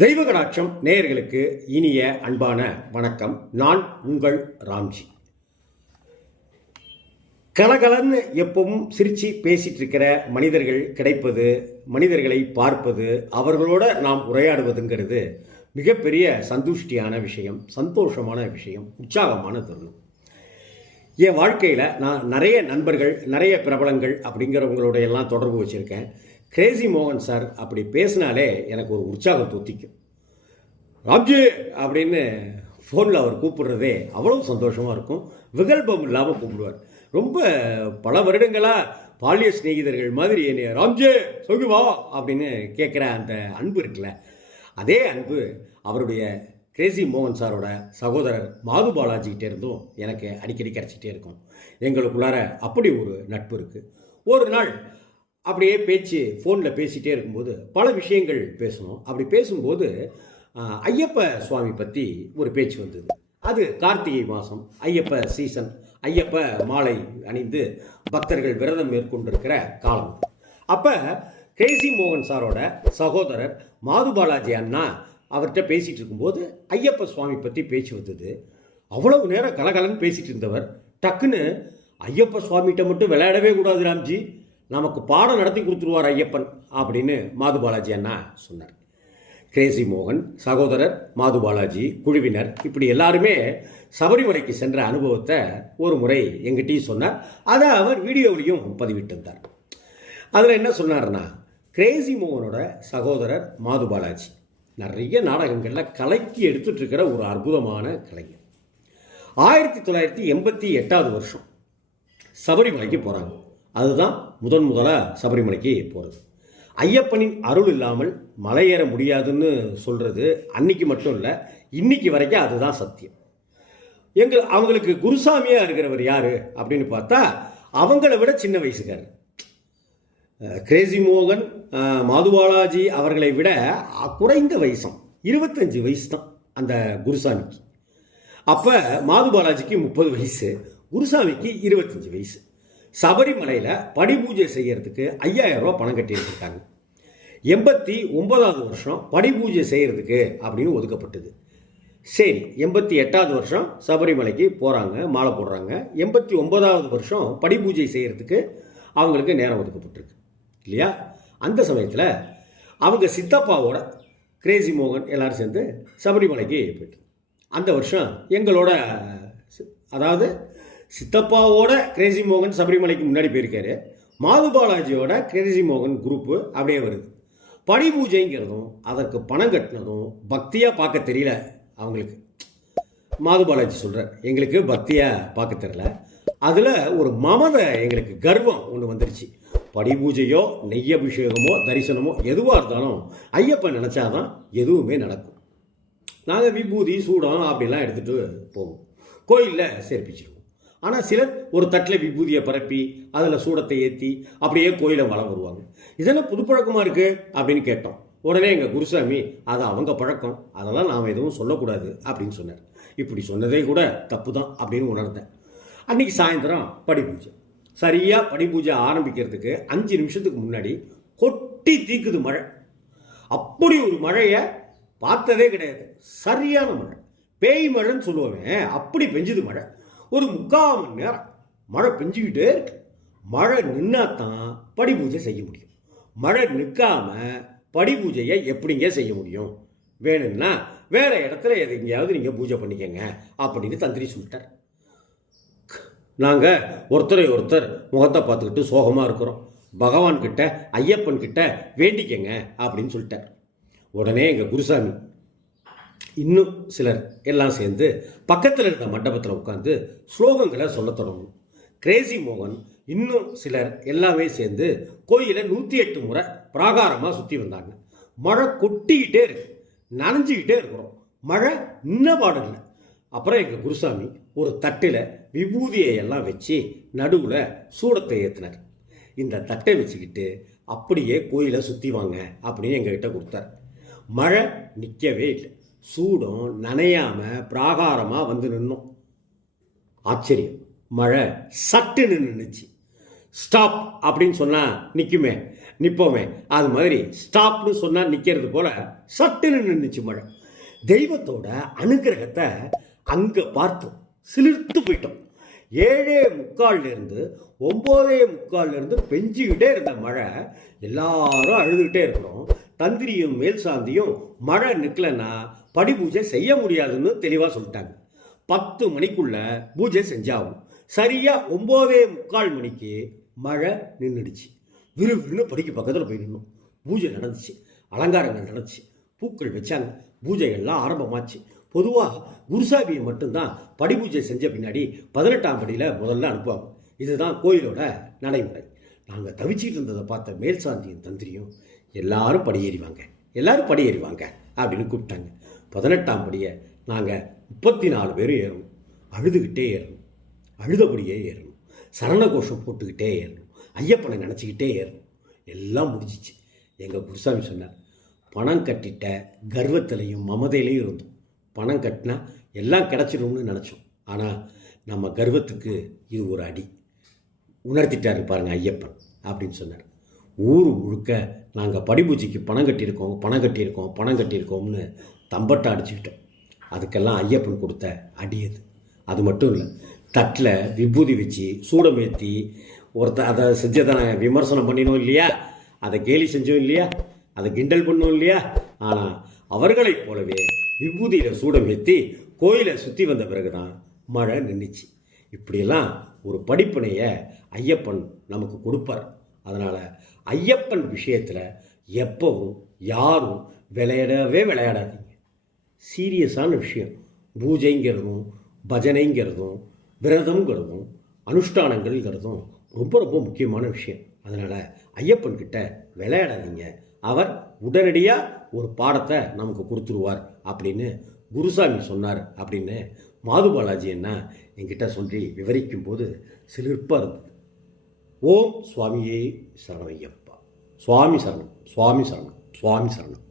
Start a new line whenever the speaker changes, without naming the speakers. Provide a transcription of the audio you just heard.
தெய்வகடாட்சம் நேயர்களுக்கு இனிய அன்பான வணக்கம். நான் உங்கள் ராம்ஜி. கலகலன்னு எப்பவும் சிரிச்சு பேசிட்டு இருக்கிற மனிதர்கள் கிடைப்பது மனிதர்களை பார்ப்பது அவர்களோட நாம் உரையாடுவதுங்கிறது மிகப்பெரிய சந்துஷ்டியான விஷயம் சந்தோஷமான விஷயம் உற்சாகமான தருணம். என் வாழ்க்கையில் நான் நிறைய நண்பர்கள் நிறைய பிரபலங்கள் அப்படிங்கிறவங்களோட எல்லாம் தொடர்பு வச்சுருக்கேன். கிரேசி மோகன் சார் அப்படி பேசினாலே எனக்கு ஒரு உற்சாகம் தொத்திக்கும். ராம்ஜி அப்படின்னு ஃபோனில் அவர் கூப்பிடுறதே அவ்வளோ சந்தோஷமாக இருக்கும். விகல்பம் இல்லாமல் கூப்பிடுவார். ரொம்ப பல வருடங்களாக பாலிய சிநேகிதர்கள் மாதிரி என்னை ராம்ஜி சொல்லு வா அப்படின்னு கேட்குற அந்த அன்பு இருக்குல்ல அதே அன்பு அவருடைய கிரேசி மோகன் சாரோட சகோதரர் மாது பாலாஜிக்கிட்டே இருந்தும் எனக்கு அடிக்கடி கிடச்சிட்டே இருக்கும். எங்களுக்குள்ளார அப்படி ஒரு நட்பு இருக்குது ஒரு நாள் அப்படியே பேச்சு ஃபோனில் பேசிகிட்டே இருக்கும்போது பல விஷயங்கள் பேசணும். அப்படி பேசும்போது ஐயப்ப சுவாமி பற்றி ஒரு பேச்சு வந்தது. அது கார்த்திகை மாதம் ஐயப்ப சீசன் ஐயப்ப மாலை அணிந்து பக்தர்கள் விரதம் மேற்கொண்டிருக்கிற காலம். அப்போ கிரேசி மோகன் சாரோட சகோதரர் மாது பாலாஜி அண்ணா அவர்கிட்ட பேசிகிட்டு இருக்கும்போது ஐயப்ப சுவாமி பற்றி பேச்சு வந்தது. அவ்வளவு நேரம் கலகலன்னு பேசிகிட்டு இருந்தவர். டக்குன்னு ஐயப்ப சுவாமிகிட்ட மட்டும் விளையாடவே கூடாது ராம்ஜி. நமக்கு பாடம் நடத்தி கொடுத்துருவார் ஐயப்பன் அப்படின்னு மாது பாலாஜி அண்ணா சொன்னார். கிரேசி மோகன் சகோதரர் மாது பாலாஜி குழுவினர் இப்படி எல்லாருமே சபரிமலைக்கு சென்ற அனுபவத்தை ஒரு முறை எங்கிட்டையும் சொன்னார். அதை அவர் வீடியோவிலையும் பதிவிட்டிருந்தார். அதில் என்ன சொன்னார்னா கிரேசி மோகனோட சகோதரர் மாது பாலாஜி நிறைய நாடகங்களில் கலக்கி எடுத்துட்டு இருக்கிற ஒரு அற்புதமான கலைஞர். ஆயிரத்தி தொள்ளாயிரத்தி எண்பத்தி எட்டாவது வருஷம் சபரிமலைக்கு போகிறாங்க அதுதான் முதன் முதலாக சபரிமலைக்கு போகிறது ஐயப்பனின் அருள் இல்லாமல் மலையேற முடியாதுன்னு சொல்கிறது அன்னைக்கு மட்டும் இல்லை இன்னைக்கு வரைக்கும் அதுதான் சத்தியம். எங்கள் அவங்களுக்கு குருசாமியாக இருக்கிறவர் யார் அப்படின்னு பார்த்தா அவங்கள விட சின்ன வயசுக்காரர். கிரேசி மோகன் மாதுபாலாஜி அவர்களை விட குறைந்த வயசம் இருபத்தஞ்சி வயசு தான் அந்த குருசாமிக்கு. அப்போ மாது பாலாஜிக்கு முப்பது வயசு குருசாமிக்கு இருபத்தஞ்சி வயசு. சபரிமலையில் படி பூஜை ஐயாயிரம் ரூபா பணம் கட்டிட்டு இருக்காங்க எண்பத்தி ஒன்பதாவது வருஷம் படி பூஜை அப்படின்னு ஒதுக்கப்பட்டது. சரி எண்பத்தி எட்டாவது வருஷம் சபரிமலைக்கு போகிறாங்க மாலை போடுறாங்க. எண்பத்தி ஒன்பதாவது வருஷம் படி பூஜை அவங்களுக்கு நேரம் ஒதுக்கப்பட்டிருக்கு. இல்லையா? அந்த சமயத்தில் அவங்க சித்தப்பாவோட கிரேசி மோகன் எல்லோரும் சேர்ந்து சபரிமலைக்கு போயிட்டு அந்த வருஷம் எங்களோட அதாவது சித்தப்பாவோட கிரேசி மோகன் சபரிமலைக்கு முன்னாடி போயிருக்காரு. மாது பாலாஜியோட கிரேசி மோகன் குரூப்பு அப்படியே வருது. படி பூஜைங்கிறதும் அதற்கு பணம் கட்டினதும் பக்தியாக பார்க்க தெரியல அவங்களுக்கு. மாது பாலாஜி சொல்கிறார் எங்களுக்கு பக்தியாக பார்க்க தெரியல. அதில் ஒரு மமதை எங்களுக்கு கர்வம் ஒன்று வந்துருச்சு. படி பூஜையோ நெய் அபிஷேகமோ தரிசனமோ எதுவாக இருந்தாலும் ஐயப்பன் நினச்சாதான் எதுவுமே நடக்கும். நாங்கள் விபூதி சூடம் அப்படிலாம் எடுத்துகிட்டு போவோம். கோயிலில் சேர்ப்பிச்சிருவோம். ஆனால் சிலர் ஒரு தட்டில் விபூதியை பரப்பி அதில் சூடத்தை ஏற்றி அப்படியே கோயிலை வளம் வருவாங்க. இதெல்லாம் புது பழக்கமாக இருக்குது அப்படின்னு கேட்டோம். உடனே எங்கள் குருசாமி அது அவங்க பழக்கம். அதெல்லாம் நாம் எதுவும் சொல்லக்கூடாது அப்படின்னு சொன்னார். இப்படி சொன்னதே கூட தப்பு தான் அப்படின்னு உணர்ந்தேன். அன்றைக்கி சாயந்தரம் படி பூஜை சரியாக படி பூஜை ஆரம்பிக்கிறதுக்கு அஞ்சு நிமிஷத்துக்கு முன்னாடி கொட்டி தீக்குது மழை. அப்படி ஒரு மழையை பார்த்ததே கிடையாது. சரியான மழை. பேய் மழைன்னு சொல்லுவேன் அப்படி பெஞ்சுது மழை. ஒரு முக்கால் மணி நேரம் மழை பெஞ்சிக்கிட்டே இருக்கு. மழை நின்னா தான் படி பூஜை செய்ய முடியும். மழை நிற்காம படி பூஜையை எப்படிங்க செய்ய முடியும்? வேணும்னா வேற இடத்துல எது எங்கேயாவது நீங்கள் பூஜை பண்ணிக்கங்க அப்படின்னு தந்திரி சொல்லிட்டார். நாங்கள் ஒருத்தரை ஒருத்தர் முகத்தை பார்த்துக்கிட்டு சோகமாக இருக்கிறோம். பகவான்கிட்ட ஐயப்பன்கிட்ட வேண்டிக்கங்க அப்படின்னு சொல்லிட்டார். உடனே எங்கள் குருசாமி இன்னும் சிலர் எல்லாம் சேர்ந்து பக்கத்தில் இருந்த மண்டபத்தில் உட்காந்து ஸ்லோகங்களை சொல்லத் தொடங்கணும். கிரேசி மோகன் இன்னும் சிலர் எல்லாமே சேர்ந்து கோயிலை நூற்றி எட்டு முறை பிராகாரமாக சுற்றி வந்தாங்க. மழை கொட்டிக்கிட்டே இருக்கு. நனைஞ்சிக்கிட்டே இருக்கிறோம். மழை நின்ன பாடம் இல்லை. அப்புறம் எங்கள் குருசாமி ஒரு தட்டில் விபூதியை எல்லாம் வச்சு நடுவில் சூடத்தை ஏற்றினார் இந்த தட்டை வச்சுக்கிட்டு அப்படியே கோயிலை சுற்றி வாங்க அப்படின்னு எங்ககிட்ட கொடுத்தார். மழை நிற்கவே இல்லை. சூடம் நனையாமல் பிராகாரமாக வந்து நின்னோம். ஆச்சரியம். மழை சட்டுன்னு நின்றுச்சு ஸ்டாப் அப்படின்னு சொன்னால் நிற்குமே நிற்போமே அது மாதிரி ஸ்டாப்னு சொன்னால் நிற்கிறது போல் சட்டுன்னு நின்றுச்சு மழை. தெய்வத்தோட அனுகிரகத்தை அங்கே பார்த்தோம். சிலிர்த்து போயிட்டோம். ஏழே முக்கால்லேருந்து ஒம்போதே முக்கால்லேருந்து பெஞ்சிக்கிட்டே இருந்த மழை எல்லாரும் அழுதுகிட்டே இருக்கிறோம். தந்திரியும் மேல் சாந்தியும் மழை நிற்கலன்னா படி பூஜை செய்ய முடியாதுன்னு தெளிவாக சொல்லிட்டாங்க. பத்து மணிக்குள்ள பூஜை செஞ்சாகும். சரியாக ஒம்போதே முக்கால் மணிக்கு மழை நின்றுடுச்சு விறுவிறுன்னு படிக்கு பக்கத்தில் போய் நின்னோம். பூஜை நடந்துச்சு. அலங்காரங்கள் நடந்துச்சு. பூக்கள் வச்சாங்க. பூஜை எல்லாம் ஆரம்பமாச்சு. பொதுவாக குருசாமியை மட்டும்தான் படி பூஜை செஞ்ச பின்னாடி பதினெட்டாம் படியில் முதல்ல அனுப்புவாங்க. இதுதான் கோயிலோட நடைமுறை. நாங்கள் தவிச்சிட்டு இருந்ததை பார்த்த மேல் சாந்தியும் தந்திரியும் எல்லாரும் படியேறிவாங்க. எல்லாரும் படியேறிவாங்க அப்படின்னு கூப்பிட்டாங்க. பதினெட்டாம் படியை நாங்கள் முப்பத்தி நாலு பேரும் ஏறணும். அழுதுகிட்டே ஏறணும். அழுதபடியே ஏறணும். சரண கோஷம் போட்டுக்கிட்டே ஏறணும். ஐயப்பனை நினச்சிக்கிட்டே ஏறணும். எல்லாம் முடிஞ்சிச்சு. எங்கள் குருசாமி சொன்னார் பணம் கட்டிட்ட கர்வத்திலையும் மமதையிலையும் இருந்தோம். பணம் கட்டினா எல்லாம் கிடச்சிடும்னு நினச்சோம். ஆனால் நம்ம கர்வத்துக்கு இது ஒரு அடி. உணர்த்திட்டாரு பாருங்க ஐயப்பன் அப்படின்னு சொன்னார். ஊர் முழுக்க நாங்கள் படிபூஜைக்கு பணம் கட்டியிருக்கோம் பணம் கட்டியிருக்கோம் பணம் கட்டியிருக்கோம்னு தம்பட்டை அடிச்சுக்கிட்டோம். அதுக்கெல்லாம் ஐயப்பன் கொடுத்த அடியது. அது மட்டும் இல்லை தட்டில் விபூதி வச்சு சூடமேத்தி ஒருத்த அதை செஞ்சதை நாங்கள் விமர்சனம் பண்ணினோம் இல்லையா? அதை கேலி செஞ்சோம் இல்லையா? அதை கிண்டல் பண்ணோம் இல்லையா? ஆனால் அவர்களைப் போலவே விபூதியில் சூடமேத்தி கோயிலை சுற்றி வந்த பிறகு தான் மழை நின்றுச்சு இப்படியெல்லாம் ஒரு படிப்பினையை ஐயப்பன் நமக்கு கொடுப்பார். அதனால் ஐயப்பன் விஷயத்தில் எப்பவும் யாரும் விளையாடவே விளையாடாதீங்க. சீரியஸான விஷயம். பூஜைங்கிறதும் பஜனைங்கிறதும் விரதம்ங்கிறதும் அனுஷ்டானங்கள்ங்கிறதும் ரொம்ப ரொம்ப முக்கியமான விஷயம். அதனால் ஐயப்பன்கிட்ட விளையாடாதீங்க. அவர் உடனடியாக ஒரு பாடத்தை நமக்கு கொடுத்துருவார் அப்படின்னு குருசாமி சொன்னார் அப்படின்னு மாது பாலாஜி என்ன என்கிட்ட சொல்லி விவரிக்கும் போது சிலிர்ப்பாக இருந்தது. ஓம் சுவாமியே சரணையம் சுவாமி சரணம் சுவாமி சரணம் சுவாமி சரணம்